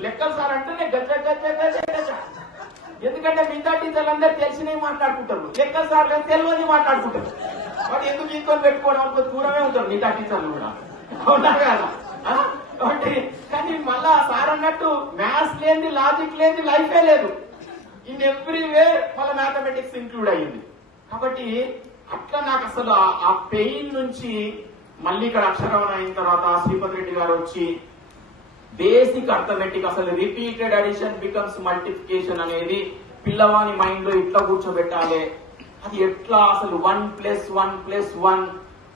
లెక్కలు సార్ అంటేనే గజ గజ గజ గజ ఎందుకంటే మిగతా టీచర్లందరూ తెలిసినవి మాట్లాడుకుంటారు. లెక్కలు సార్ కానీ తెలియని మాట్లాడుకుంటారు. వాడు ఎందుకు ఇంట్లో పెట్టుకోవడం దూరమే ఉంటారు మిగతా టీచర్లు కూడా? అవునా కదా? కాబట్టి కానీ మళ్ళా సార్ అన్నట్టు మ్యాథ్స్ లేని లాజిక్ లేని లైఫే లేదు. ఇన్ ఎవ్రీ వే మళ్ళీ మ్యాథమెటిక్స్ ఇంక్లూడ్ అయ్యింది. కాబట్టి అట్లా నాకు అసలు ఆ- పెయిన్ నుంచి మళ్ళీ ఇక్కడ అక్షరవణ అయిన తర్వాత శ్రీపతి రెడ్డి గారు వచ్చి బేసిక్ అర్థమెటిక్ అసలు రిపీటెడ్ అడిషన్ బికమ్స్ మల్టిప్లికేషన్ అనేది పిల్లవాని మైండ్లో ఇట్లా కూర్చోబెట్టాలి. అది ఎట్లా అసలు one plus one plus one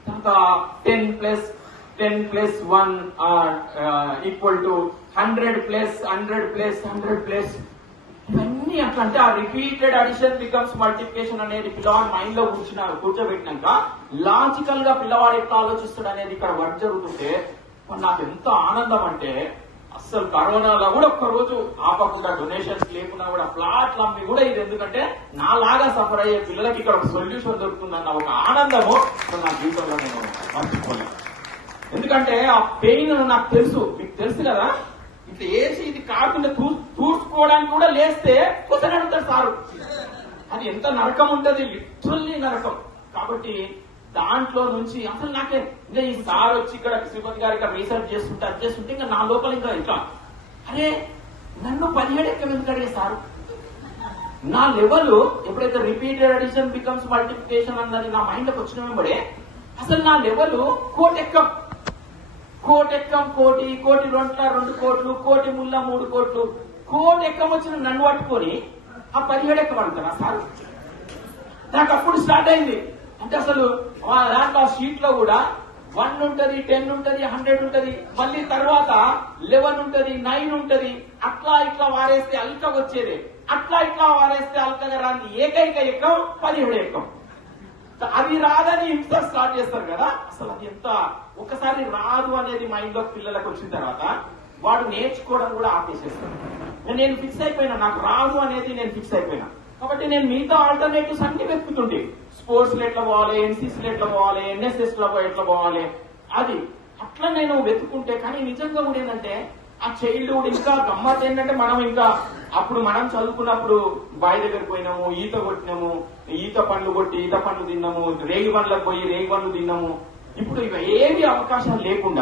తర్వాత ten plus ten plus one equal to hundred plus hundred plus hundred plus. ఇవన్నీ అట్లా అంటే ఆ రిపీటెడ్ అడిషన్ బికమ్స్ మల్టిప్లికేషన్ అనేది పిల్లవాడి మైండ్లో కూర్చున్న కూర్చోబెట్టినాక లాజికల్గా పిల్లవాడు ఎట్లా ఆలోచిస్తాడు అనేది ఇక్కడ వర్క్ జరుగుతుంటే నాకు ఎంత ఆనందం అంటే అస్సలు కరోనాలో కూడా ఒక్క రోజు ఆపకుండా డొనేషన్స్ లేకున్నా కూడా ఫ్లాట్లు అమ్మి కూడా ఇది ఎందుకంటే నా లాగా సఫర్ అయ్యే పిల్లలకి ఇక్కడ ఒక సొల్యూషన్ దొరుకుతుందన్న ఒక ఆనందము నా జీవితంలో నేను మర్చిపోలేను ఎందుకంటే ఆ పెయిన్ నాకు తెలుసు. మీకు తెలుసు కదా? ఇట్లా వేసి ఇది కాకుండా తూ తూర్చుకోవడానికి కూడా లేస్తే కొత్త నడుతాడు సారు. అది ఎంత నరకం ఉంటది? లిటరల్లీ నరకం. కాబట్టి దాంట్లో నుంచి అసలు నాకే ఇంకా ఈ సార్ వచ్చి ఇక్కడ శ్రీపతి గారు ఇక్కడ రీసెర్చ్ చేస్తుంటే అది చేస్తుంటే ఇంకా నా లోపల ఇంకా ఇంకా అరే నన్ను పదిహేడు ఎక్కడ ఎందుకు అడిగే సారు? నా లెవెల్ ఎప్పుడైతే రిపీటెడ్ అడిషన్ బికమ్స్ మల్టిప్లికేషన్ అన్నది నా మైండ్లోకి వచ్చిన వెంబడే అసలు నా లెవెల్ కోటెక్కం. కోటెక్కం కోటి కోటి రొంట్ల రెండు కోట్లు కోటి ముళ్ళ మూడు కోట్లు. కోటి ఎక్కం వచ్చిన నన్ను పట్టుకొని ఆ పదిహేడు ఎక్కం సార్? నాకు అప్పుడు స్టార్ట్ అయింది. అంటే అసలు ఆ దాంట్లో షీట్లో కూడా వన్ ఉంటది టెన్ ఉంటది హండ్రెడ్ ఉంటది. మళ్ళీ తర్వాత లెవెన్ ఉంటది నైన్ ఉంటది. అట్లా ఇట్లా వారేస్తే అల్క వచ్చేది. అట్లా ఇట్లా వారేస్తే అల్కగా రాని ఏకైక ఎక్కం పదిహేడు ఎక్కం అది రాదని హింస స్టార్ట్ చేస్తారు కదా. అసలు అది ఎంత ఒకసారి రాదు అనేది మైండ్లో పిల్లలకు వచ్చిన తర్వాత వాడు నేర్చుకోవడం కూడా ఆపేసేస్తాడు నేను ఫిక్స్ అయిపోయినా నాకు రాదు అనేది నేను ఫిక్స్ అయిపోయినా. కాబట్టి నేను మిగతా ఆల్టర్నేటివ్స్ అన్ని వెతుకుతుండే స్పోర్ట్స్లో ఎట్లా పోవాలి ఎన్సీసీ లో ఎట్లా పోవాలి ఎన్ఎస్ఎస్లో ఎట్లా పోవాలి? అది అట్లా నేను వెతుకుంటే కానీ నిజంగా కూడా ఏంటంటే ఆ చైల్డ్హుడ్ ఇంకా గమ్మత్ ఏంటంటే మనం ఇంకా అప్పుడు మనం చదువుకున్నప్పుడు బావి దగ్గర పోయినాము ఈత కొట్టినాము ఈత పండ్లు కొట్టి ఈత పండ్లు తిన్నాము రేగి పండ్లకు పోయి రేగి పండ్లు తిన్నాము. ఇప్పుడు ఇవేవి అవకాశాలు లేకుండా